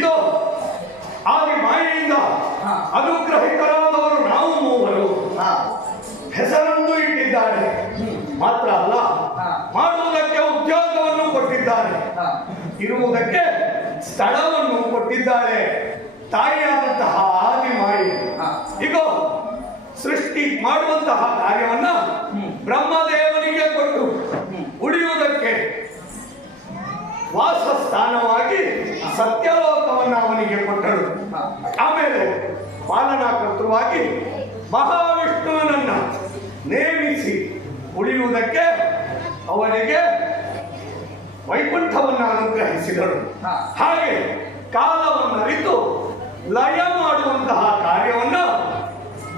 ಇದು ಆದಿ ಮಾಯೆಯಿಂದ ಅನುಗ್ರಹಿತರಾದವರು ನಾವು ಮೂವರು. ಹೆಸರನ್ನು ಇಟ್ಟಿದ್ದಾರೆ ಮಾತ್ರ ಅಲ್ಲ, ಮಾಡುವುದಕ್ಕೆ ಉದ್ಯೋಗವನ್ನು ಕೊಟ್ಟಿದ್ದಾರೆ, ಇರುವುದಕ್ಕೆ ಸ್ಥಳವನ್ನು ಕೊಟ್ಟಿದ್ದಾರೆ. ತಾಯಿಯಾದಂತಹ ಆದಿ ಮಾಯೆ ಈಗ ಸೃಷ್ಟಿ ಮಾಡುವಂತಹ ಕಾರ್ಯವನ್ನ ಬ್ರಹ್ಮದೇವನಿಗೆ ಕೊಟ್ಟು ಉಳಿಯುವುದಕ್ಕೆ ವಾಸಸ್ಥಾನವಾಗಿ ಸತ್ಯಲೋಕವನ್ನು ಅವನಿಗೆ ಕೊಟ್ಟಳು. ಆಮೇಲೆ ಪಾಲನಾಕರ್ತೃವಾಗಿ ಮಹಾವಿಷ್ಣುವನನ್ನ ನೇಮಿಸಿ ಉಳಿಯುವುದಕ್ಕೆ ಅವನಿಗೆ ವೈಕುಂಠವನ್ನು ಅನುಗ್ರಹಿಸಿದಳು. ಹಾಗೆ ಕಾಲವನ್ನರಿತು ಲಯ ಮಾಡುವಂತಹ ಕಾರ್ಯವನ್ನು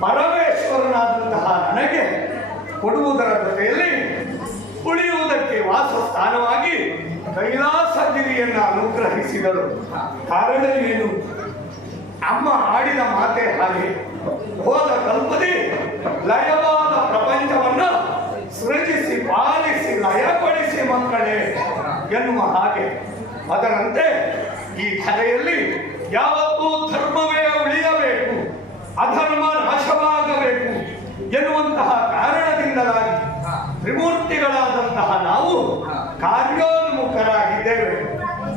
ಪರಮೇಶ್ವರನಾದಂತಹ ನನಗೆ ಕೊಡುವುದರ ಜೊತೆಯಲ್ಲಿ ಉಳಿಯುವುದಕ್ಕೆ ವಾಸಸ್ಥಾನವಾಗಿ ಕೈಲಾಸಗಿರಿಯನ್ನು ಅನುಗ್ರಹಿಸಿದಳು. ಕಾರಣ ಏನು? ಅಮ್ಮ ಆಡಿದ ಮಾತೆ ಹಾಗೆ. ಹೋದ ಕಲ್ಪದಿ ಲಯವಾದ ಪ್ರಪಂಚವನ್ನು ಸೃಜಿಸಿ ಪಾಲಿಸಿ ಲಯಗೊಳಿಸಿ ಮಕ್ಕಳೇ ಎನ್ನುವ ಹಾಗೆ. ಅದರಂತೆ ಈ ಕಥೆಯಲ್ಲಿ ಯಾವತ್ತೂ ಧರ್ಮವೇ ಉಳಿಯಬೇಕು, ಅಧರ್ಮ ನಾಶವಾಗಬೇಕು ಎನ್ನುವಂತಹ ಕಾರಣದಿಂದಲಾಗಿ ತ್ರಿಮೂರ್ತಿಗಳಾದಂತಹ ನಾವು ಕಾರ್ಯೋನ್ಮುಖರಾಗಿದ್ದೇವೆ.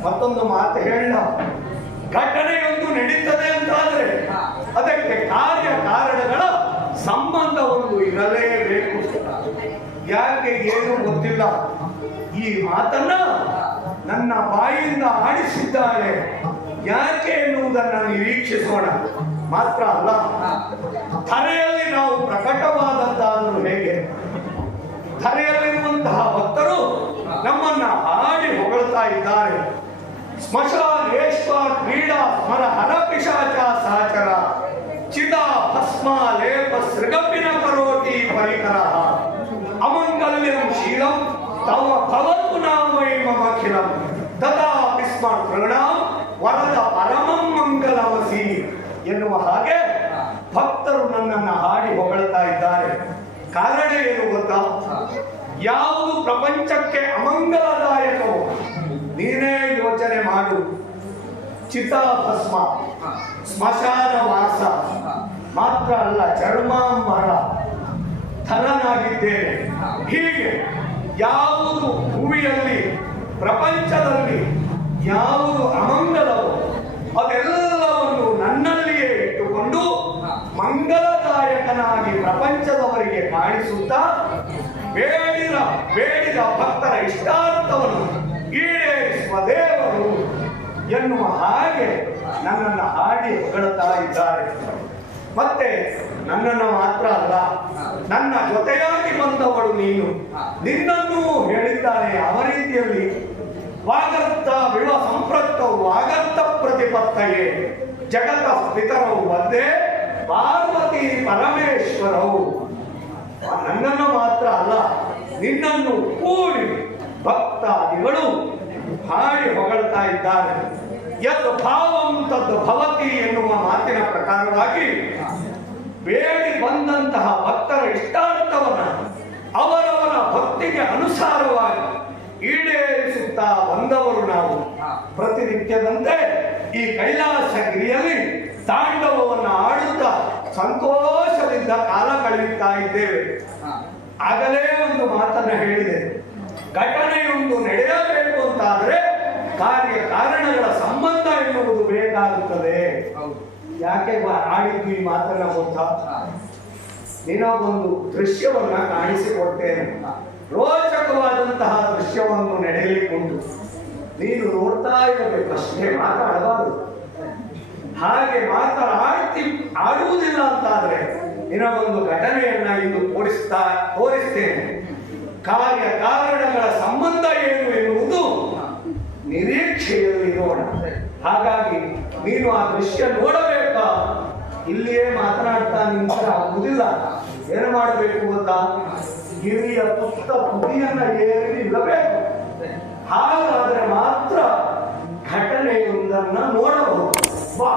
ಮತ್ತೊಂದು ಮಾತು ಹೇಳ, ಘಟನೆಯೊಂದು ನಡೀತದೆ ಅಂತಾದರೆ ಅದಕ್ಕೆ ಕಾರ್ಯ ಕಾರಣಗಳ ಸಂಬಂಧವೊಂದು ಇರಲೇಬೇಕು. ಯಾಕೆ ಏನು ಗೊತ್ತಿಲ್ಲ. ಈ ಮಾತನ್ನ ನನ್ನ ಬಾಯಿಂದ ಆಡಿಸಿದ್ದಾಳೆ ಯಾಕೆ ಎನ್ನುವುದನ್ನು ನಿರೀಕ್ಷಿಸೋಣ. ಮಾತ್ರ ಅಲ್ಲ, ಧರೆಯಲ್ಲಿ ನಾವು ಪ್ರಕಟವಾದದ್ದಾದರೂ ಹೇಗೆ? ಧರೆಯಲ್ಲಿರುವಂತಹ ಭಕ್ತರು ನಮ್ಮನ್ನ ಹಾಡಿ ಹೊಗಳ್ತಾ ಇದ್ದಾರೆ. ಸ್ಮಶಾನೇಶ್ವ ಕ್ರೀಡಾ ಸ್ಮರ ಹರ ಪಿಶಾಚ ಸಹಚರ ಚಿದಾ ಭಸ್ಮ ಲೇಪ ಸೃಗಪಿನ ಕರೋಟಿ ಪರಿಕರ ಅಮಂಗಲ್ಯಂ ಶೀಲಂ ತವ ಭವತು ನಾಮೈ ಮಮಖಿಲಂ ತದಾ ವಿಸ್ಮ ಪ್ರಣಾಮ್ ವರದ ಪರಮಂ ಮಂಗಲಮಸಿ ಎನ್ನುವ ಹಾಗೆ ಭಕ್ತರು ನನ್ನನ್ನು ಹಾಡಿ ಹೊಗಳ್ತಾ ಇದ್ದಾರೆ. ಕಾರಣ ಏನು ಗೊತ್ತಾ? ಯಾವುದು ಪ್ರಪಂಚಕ್ಕೆ ಅಮಂಗಲದಾಯಕವೋ ನೀನೇ ಯೋಚನೆ ಮಾಡು. ಚಿತಾಭಸ್ಮ, ಸ್ಮಶಾನ ವಾಸ ಮಾತ್ರ ಅಲ್ಲ, ಚರ್ಮಾಂಬರ ಧನನಾಗಿದ್ದೇನೆ. ಹೀಗೆ ಯಾವುದು ಭೂಮಿಯಲ್ಲಿ ಪ್ರಪಂಚದಲ್ಲಿ ಯಾವುದು ಅಮಂಗಲವೋ ಅದೆಲ್ಲವನ್ನು ನನ್ನಲ್ಲಿಯೇ ಇಟ್ಟುಕೊಂಡು ಮಂಗಲದಾಯಕನಾಗಿ ಪ್ರಪಂಚದವರಿಗೆ ಕಾಣಿಸುತ್ತಾ ಬೇಡಿದ ಭಕ್ತರ ಇಷ್ಟಾರ್ಥವನ್ನು ಈಡೇರಿಸುವ ದೇವರು ಎನ್ನುವ ಹಾಗೆ ನನ್ನನ್ನು ಹಾಡಿ ಹೊಗಳ್ತಾ ಇದ್ದಾರೆ. ಮತ್ತೆ ನನ್ನನ್ನು ಮಾತ್ರ ಅಲ್ಲ, ನನ್ನ ಜೊತೆಯಾಗಿ ಬಂದವಳು ನೀನು, ನಿನ್ನನ್ನೂ ಹೇಳಿದ್ದಾನೆ. ಯಾವ ರೀತಿಯಲ್ಲಿ? ವಾಗರ್ತ ವಿವ ಸಂಪೃಕ್ತವು ವಾಗರ್ತ ಪ್ರತಿಪತ್ತಯೇ ಜಗತ ಪಿತರವು ಒಂದೇ ಪಾರ್ವತಿ ಪರಮೇಶ್ವರವು. ನನ್ನನ್ನು ಮಾತ್ರ ಅಲ್ಲ, ನಿನ್ನನ್ನು ಕೂಡಿ ಭಕ್ತಾದಿಗಳು ಹಾಡಿ ಹೊಗಳ್ತಾ ಇದ್ದಾರೆ. ಯತ್ ಭಾವಂ ತದ್ ಭವತಿ ಎನ್ನುವ ಮಾತಿನ ಪ್ರಕಾರವಾಗಿ ಬೇಡಿ ಬಂದಂತಹ ಭಕ್ತರ ಇಷ್ಟಾರ್ಥವನ್ನು ಅವರವರ ಭಕ್ತಿಗೆ ಅನುಸಾರವಾಗಿ ಈಡೇರಿಸುತ್ತಾ ಬಂದವರು ನಾವು. ಪ್ರತಿನಿತ್ಯದಂತೆ ಈ ಕೈಲಾಸಗಿರಿಯಲ್ಲಿ ತಾಂಡವವನ್ನು ಆಡುತ್ತಾ ಸಂತೋಷದಿಂದ ಕಾಲ ಕಳೆಯುತ್ತಾ ಇದ್ದೇವೆ. ಆಗಲೇ ಒಂದು ಮಾತನ್ನು ಹೇಳಿದೆ, ಘಟನೆಯೊಂದು ನಡೆಯಬೇಕು ಅಂತಾದರೆ ಕಾರ್ಯ ಕಾರಣಗಳ ಸಂಬಂಧ ಎನ್ನುವುದು ಬೇಕಾಗುತ್ತದೆ. ಯಾಕೆ ಆಡಿದ್ದು ಈ ಮಾತನ್ನ ಗೊತ್ತಾ? ನಿನಗೊಂದು ದೃಶ್ಯವನ್ನ ಕಾಣಿಸಿಕೊಡ್ತೇನೆ. ರೋಚಕವಾದಂತಹ ದೃಶ್ಯವನ್ನು ನಡೆಯಲಿಕ್ಕುಂಟು. ನೀನು ನೋಡ್ತಾ ಇರಬೇಕು ಅಷ್ಟೇ, ಮಾತಾಡಬಾರದು. ಹಾಗೆ ಆಡುವುದಿಲ್ಲ ಅಂತಾದ್ರೆ ನಿನಗೊಂದು ಘಟನೆಯನ್ನ ಇಂದು ತೋರಿಸ್ತೇನೆ. ಕಾರ್ಯ ಕಾರಣಗಳ ಸಂಬಂಧ ಏನು ಎನ್ನುವುದು ನಿರೀಕ್ಷೆಯಲ್ಲಿ ಇರೋಣ. ಹಾಗಾಗಿ ನೀನು ಆ ದೃಶ್ಯ ನೋಡಬೇಕಾ? ಇಲ್ಲಿಯೇ ಮಾತನಾಡ್ತಾ ನಿಂತರ ಆಗುವುದಿಲ್ಲ. ಏನು ಮಾಡಬೇಕು ಗೊತ್ತಾ? ಗಿರಿಯ ತುತ್ತ ತುದಿಯನ್ನ ಏರಿ ನಿಲ್ಲಬೇಕು. ಹಾಗಾದರೆ ಮಾತ್ರ ಘಟನೆಯೊಂದನ್ನು ನೋಡಬಹುದು. ಬಾ.